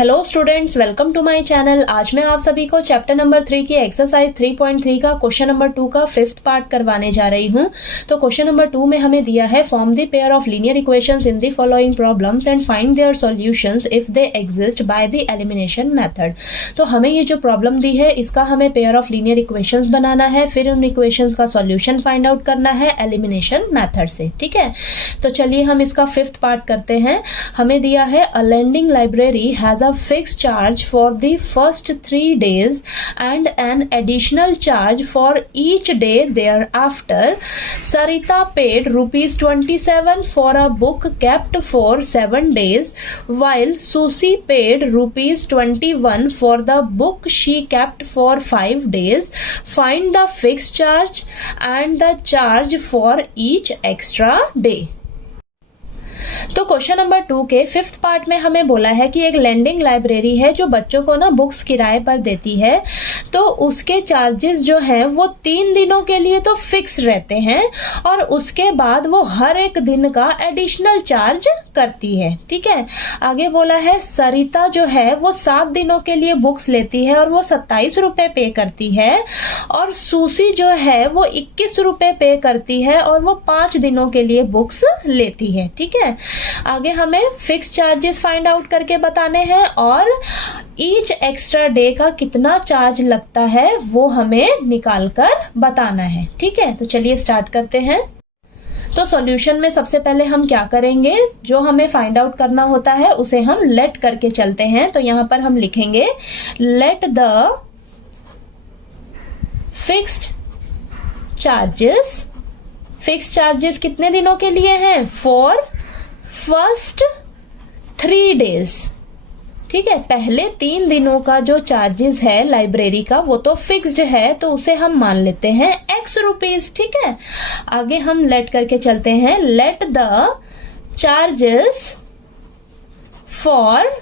Hello students, welcome to my channel. आज मैं आप सभी को चैप्टर नंबर 3 की एक्सरसाइज 3.3 का क्वेश्चन नंबर 2 का 5th पार्ट करवाने जा रही हूं। तो क्वेश्चन नंबर 2 में हमें दिया है form the pair of linear equations in the following problems and find their solutions if they exist by the elimination method. तो हमें ये जो प्रॉब्लम दी है इसका हमें पेयर ऑफ लीनियर इक्वेशंस बनाना है, फिर उन इक्वेशंस का सॉल्यूशन फाइंड आउट करना है एलिमिनेशन मेथड से। ठीक है, तो चलिए हम इसका 5th पार्ट करते हैं। हमें दिया है a lending library has a fixed charge for the first 3 days and an additional charge for each day thereafter. Sarita paid ₹27 for a book kept for 7 days while Susie paid ₹21 for the book she kept for 5 days. Find the fixed charge and the charge for each extra day. तो question number 2 के 5th part में हमें बोला है कि एक lending library है जो बच्चों को ना बुक्स किराए पर देती है। तो उसके चार्जेस जो हैं वो 3 दिनों के लिए तो फिक्स रहते हैं और उसके बाद वो हर एक दिन का एडिशनल चार्ज करती है। ठीक है, आगे बोला है सरिता जो है वो 7 दिनों के लिए बुक्स लेती है और वो 27 रुपए पे करती है, और सूसी जो है वो 21 रुपए पे करती है और वो 5 दिनों के लिए बुक्स लेती है। ठीक है, आगे हमें फिक्स चार्जेस फाइंड आउट करके बताने हैं और ईच एक्स्ट्रा डे का कितना चार्ज लगता है वो हमें निकाल कर बताना है। ठीक है, तो चलिए स्टार्ट करते हैं। तो सॉल्यूशन में सबसे पहले हम क्या करेंगे, जो हमें फाइंड आउट करना होता है उसे हम लेट करके चलते हैं। तो यहां पर हम लिखेंगे लेट द फिक्स्ड चार्जेस कितने दिनों के लिए हैं, फॉर फर्स्ट 3 डेज। ठीक है, पहले 3 दिनों का जो चार्जेस है लाइब्रेरी का वो तो फिक्स्ड है, तो उसे हम मान लेते हैं X रुपीज। ठीक है, आगे हम लेट करके चलते हैं। Let the charges for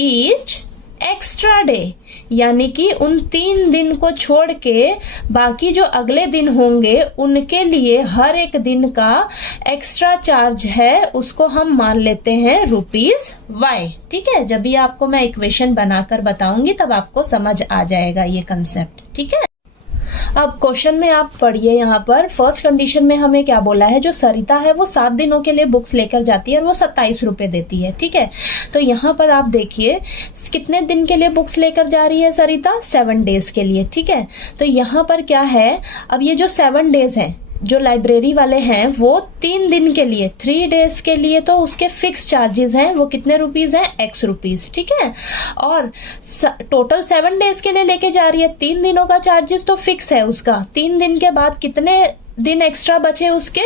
each extra day, यानी कि उन 3 दिन को छोड़ के बाकी जो अगले दिन होंगे उनके लिए हर एक दिन का एक्स्ट्रा चार्ज है उसको हम मान लेते हैं ₹Y। ठीक है, जब भी आपको मैं इक्वेशन बनाकर बताऊंगी तब आपको समझ आ जाएगा ये कंसेप्ट। ठीक है, अब क्वेश्चन में आप पढ़िए। यहाँ पर फर्स्ट कंडीशन में हमें क्या बोला है, जो सरिता है वो 7 दिनों के लिए बुक्स लेकर जाती है और वो 27 रुपए देती है। ठीक है, तो यहाँ पर आप देखिए कितने दिन के लिए बुक्स लेकर जा रही है सरिता, 7 डेज के लिए। ठीक है, तो यहाँ पर क्या है, अब ये जो 7 डेज है जो लाइब्रेरी वाले हैं वो 3 दिन के लिए 3 डेज के लिए तो उसके फिक्स चार्जेस हैं, वो कितने रुपीज हैं, X रुपीज। ठीक है, और टोटल 7 डेज के लिए लेके जा रही है, 3 दिनों का चार्जेस तो फिक्स है उसका। 3 दिन के बाद कितने दिन एक्स्ट्रा बचे उसके,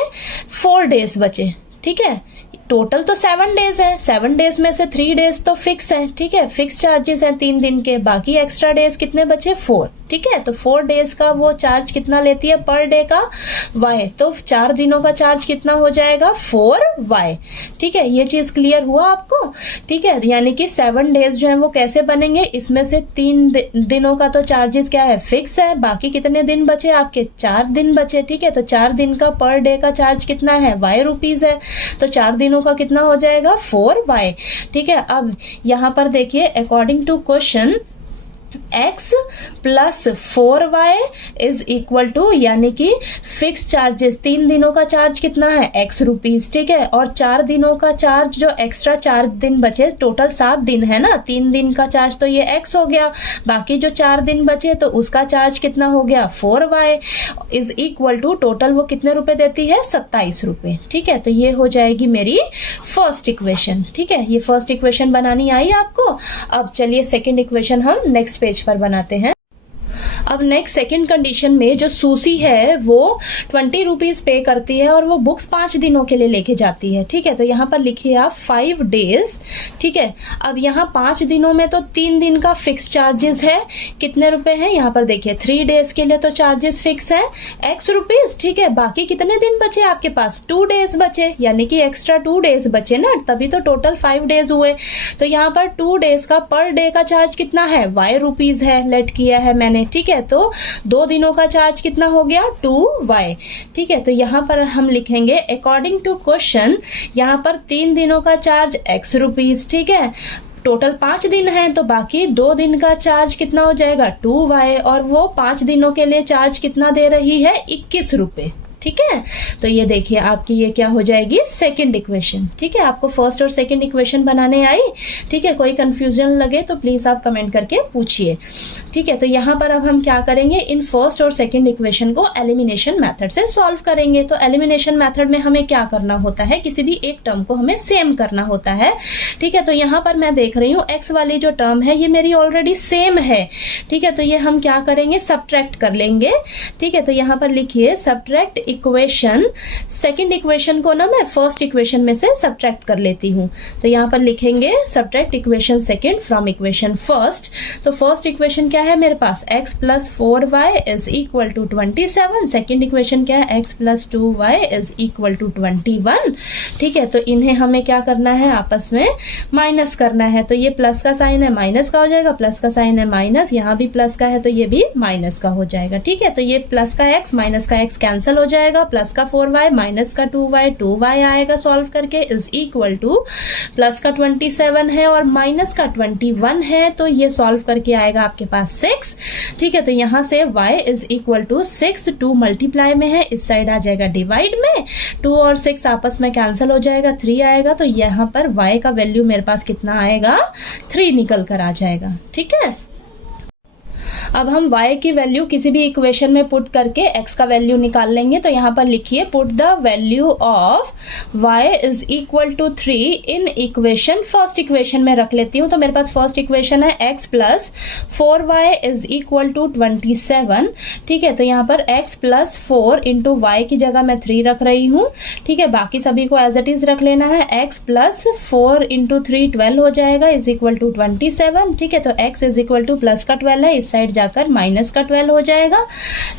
4 डेज बचे। ठीक है, टोटल तो 7 डेज है, 7 डेज में से 3 डेज तो फिक्स है। ठीक है, फिक्स चार्जेस हैं 3 दिन के, बाकी एक्स्ट्रा डेज कितने बचे, 4। ठीक है, तो 4 डेज का वो चार्ज कितना लेती है पर डे का, Y। तो 4 दिनों का चार्ज कितना हो जाएगा, 4Y। ठीक है, ये चीज क्लियर हुआ आपको। ठीक है, यानी कि 7 डेज जो है वो कैसे बनेंगे, इसमें से 3 दिनों का तो चार्जेस क्या है, फिक्स है, बाकी कितने दिन बचे आपके, 4 दिन बचे। ठीक है, तो 4 दिन का पर डे का चार्ज कितना है, Y रुपीज है, तो 4 दिनों का कितना हो जाएगा, 4Y। ठीक है, अब यहां पर देखिए according to question X plus 4Y is equal to, यानी कि फिक्स चार्जेस 3 दिनों का चार्ज कितना है, X रुपीज। ठीक है, और 4 दिनों का चार्ज जो एक्स्ट्रा 4 दिन बचे, टोटल 7 दिन है ना, 3 दिन का चार्ज तो ये X हो गया, बाकी जो 4 दिन बचे तो उसका चार्ज कितना हो गया, 4Y is equal to, total वो कितने रुपए देती है, 27 रुपए। ठीक है, तो ये हो जाएगी मेरी फर्स्ट इक्वेशन। ठीक है, ये फर्स्ट इक्वेशन बनानी आई आपको। अब चलिए सेकेंड इक्वेशन हम नेक्स्ट पेज पर बनाते हैं। अब नेक्स्ट सेकंड कंडीशन में जो सूसी है वो 20 रुपीज पे करती है और वो बुक्स 5 दिनों के लिए लेके जाती है। ठीक है, तो यहाँ पर लिखिए आप 5 डेज। ठीक है, अब यहाँ 5 दिनों में तो 3 दिन का फिक्स चार्जेस है, कितने रुपए हैं यहाँ पर देखिए, 3 डेज के लिए तो चार्जेस फिक्स है X रुपीज। ठीक है, बाकी कितने दिन बचे आपके पास, 2 डेज बचे, यानी कि एक्स्ट्रा 2 डेज बचे ना, तभी तो टोटल 5 डेज हुए। तो यहाँ पर 2 डेज का पर डे का चार्ज कितना है, Y रुपीज है, लेट किया है मैंने। ठीक है, तो 2 दिनों का चार्ज कितना हो गया, 2Y। ठीक है, तो यहाँ पर हम लिखेंगे अकॉर्डिंग टू क्वेश्चन, यहाँ पर 3 दिनों का चार्ज X रुपीज। ठीक है, टोटल 5 दिन है तो बाकी 2 दिन का चार्ज कितना हो जाएगा 2y, और वो 5 दिनों के लिए चार्ज कितना दे रही है 21 रुपए। ठीक है, तो ये देखिए आपकी ये क्या हो जाएगी सेकंड इक्वेशन। ठीक है, आपको फर्स्ट और सेकंड इक्वेशन बनाने आई। ठीक है, कोई कंफ्यूजन लगे तो प्लीज आप कमेंट करके पूछिए। ठीक है, तो यहाँ पर अब हम क्या करेंगे, इन फर्स्ट और सेकंड इक्वेशन को एलिमिनेशन मेथड से सॉल्व करेंगे। तो एलिमिनेशन मेथड में हमें क्या करना होता है, किसी भी एक टर्म को हमें सेम करना होता है। ठीक है, तो यहाँ पर मैं देख रही हूँ एक्स वाली जो टर्म है ये मेरी ऑलरेडी सेम है। ठीक है, तो ये हम क्या करेंगे, सब्ट्रैक्ट कर लेंगे। ठीक है, तो यहाँ पर लिखिए सब्ट्रैक्ट इक्वेशन, सेकंड इक्वेशन को ना मैं फर्स्ट इक्वेशन में से सब्ट्रैक्ट कर लेती हूँ। तो यहाँ पर लिखेंगे subtract equation second from equation first. तो फर्स्ट इक्वेशन क्या है मेरे पास, x plus 4y is equal to 27। Second equation क्या है, x plus 2y is equal to 21। ठीक है, तो इन्हें हमें क्या करना है, आपस में माइनस करना है। तो ये प्लस का साइन है माइनस का हो जाएगा, प्लस का साइन है माइनस, यहाँ भी प्लस का है तो ये भी माइनस का हो जाएगा। ठीक है, तो ये प्लस का x माइनस का x कैंसिल हो जाएगा, प्लस का 4y माइनस का 2y आएगा सॉल्व करके इज इक्वल टू प्लस का 27 है और माइनस का 21 है, तो ये सॉल्व करके आएगा आपके पास 6। ठीक है, तो यहाँ से y is equal to 6, 2 multiply में है, इस साइड आ जाएगा डिवाइड में, 2 और 6 आपस में कैंसिल हो जाएगा, 3 आएगा। तो यहाँ पर y का वैल्यू मेरे पास कितना आएगा, 3 निकल कर आ जाएगा। ठीक है, अब हम y की वैल्यू किसी भी इक्वेशन में पुट करके x का वैल्यू निकाल लेंगे। तो यहाँ पर लिखिए put the value of y is equal to 3 इन इक्वेशन, फर्स्ट इक्वेशन में रख लेती हूँ। तो मेरे पास फर्स्ट इक्वेशन है x plus 4y is equal to 27। ठीक है, तो यहाँ पर x प्लस 4 इंटू वाई की जगह मैं 3 रख रही हूँ। ठीक है, बाकी सभी को एज इट इज रख लेना है। x प्लस 4 इंटू 3 12 हो जाएगा इज इक्वल टू 27। ठीक है, तो x is equal two plus का 12 है, इस साइड जाकर माइनस का 12 हो जाएगा।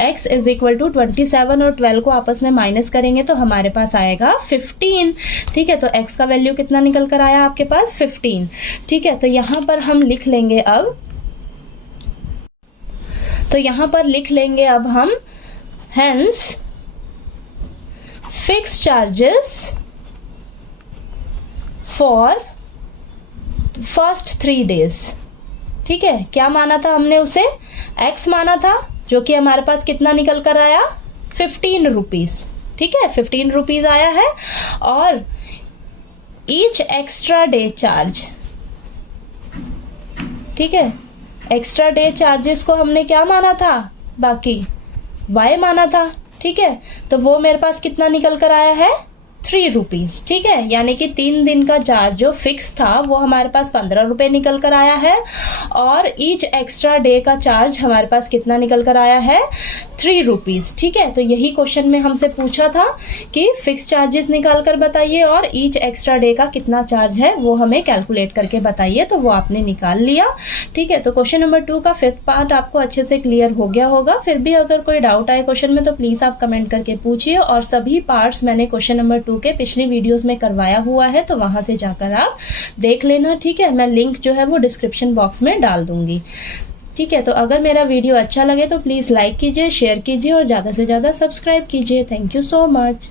x इज इक्वल टू 27 और 12 को आपस में माइनस करेंगे तो हमारे पास आएगा 15। ठीक है, तो x का वैल्यू कितना निकल कर आया आपके पास 15। ठीक है, तो यहां पर हम लिख लेंगे अब, तो यहां पर लिख लेंगे अब हम hence fix charges for first 3 days. ठीक है, क्या माना था हमने उसे, x माना था, जो कि हमारे पास कितना निकल कर आया 15 रुपीज। ठीक है, 15 रुपीज आया है। और ईच एक्स्ट्रा डे चार्ज, ठीक है, एक्स्ट्रा डे चार्जेस को हमने क्या माना था, बाकी y माना था। ठीक है, तो वो मेरे पास कितना निकल कर आया है 3 रुपीज। ठीक है, यानी कि 3 दिन का चार्ज जो फिक्स था वो हमारे पास 15 रुपए निकल कर आया है और ईच एक्स्ट्रा डे का चार्ज हमारे पास कितना निकल कर आया है 3 रुपीज। ठीक है, तो यही क्वेश्चन में हमसे पूछा था कि फिक्स चार्जेस निकाल कर बताइए और ईच एक्स्ट्रा डे का कितना चार्ज है वो हमें कैलकुलेट करके बताइए, तो वो आपने निकाल लिया। ठीक है, तो क्वेश्चन नंबर 2 का 5th पार्ट आपको अच्छे से क्लियर हो गया होगा। फिर भी अगर कोई डाउट आए क्वेश्चन में तो प्लीज आप कमेंट करके पूछिए, और सभी पार्ट्स मैंने क्वेश्चन नंबर 2 के पिछली वीडियोस में करवाया हुआ है, तो वहां से जाकर आप देख लेना। ठीक है, मैं लिंक जो है वो डिस्क्रिप्शन बॉक्स में डाल दूंगी। ठीक है, तो अगर मेरा वीडियो अच्छा लगे तो प्लीज लाइक कीजिए, शेयर कीजिए और ज्यादा से ज्यादा सब्सक्राइब कीजिए। Thank you so much.